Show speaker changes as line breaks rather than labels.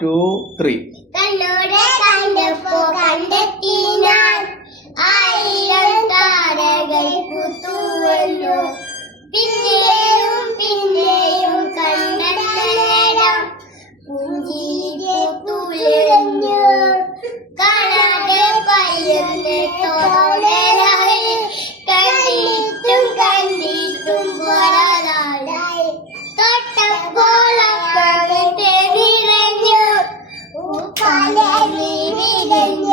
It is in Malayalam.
ടു ത്രീ
കണ്ണോടെ കണ്ടപ്പോ കണ്ടെത്തി ഞാൻ ആയിരം താരകൾ Aiden.